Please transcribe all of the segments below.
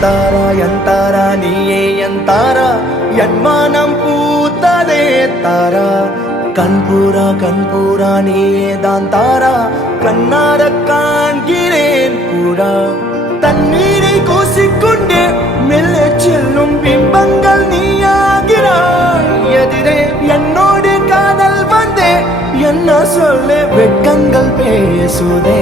தாரா நீயே என் தாரா என் மானம் பூத்ததே தாரா கண்பூரா நீயே தான் தாரா கண்ணார காண்கிறேன் கூடா தண்ணீரை கூசிக்கொண்டே மெல்ல செல்லும் பிம்பங்கள் நீயாகிறாய் எதிரே என்னோடு காதல் வந்தே என்ன சொல்ல வெட்கங்கள் பேசுதே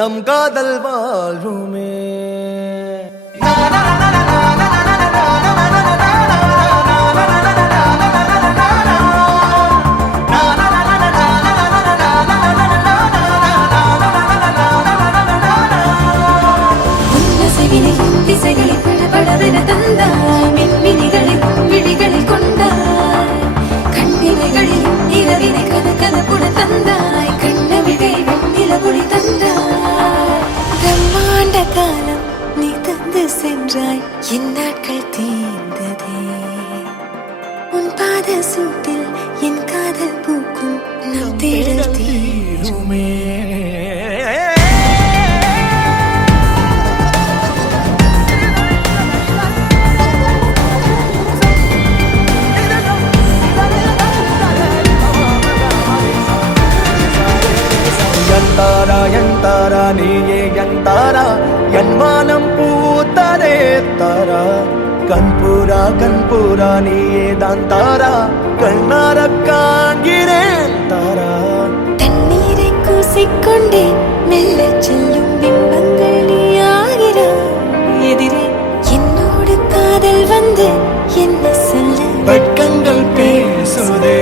நம் காதல் வாழுமே திசைகளை படபடவென தந்தாய் மின்மினிகளில் விழிகளில் கொண்டாய் கண்ணிமைகளில் இரவினை கதகதப்புட தந்தாய் கண்ணவிழை வெண்ணில ஒளி தந்தாய் பிரம்மாண்ட காலம் நீ தந்து சென்றாய் என் நாட்கள் தீர்ந்ததே உன் பாத சூட்டில் என் காதல் பூக்கும் நம் தேடல் தீருமே தாரா நீயே என் தாரா என் மானம் பூத்ததே தாரா கண்பூரா நீயே தான் தாரா கண்ணார காண்கிறேன் தாரா தண்ணீரை கூசிக்கொண்டே மெல்ல செல்லும் பிம்பங்கள் நீயாகிறாய் எதிரே என்னோடு காதல் வந்து என்ன சொல்ல வெட்கங்கள் பேசுதே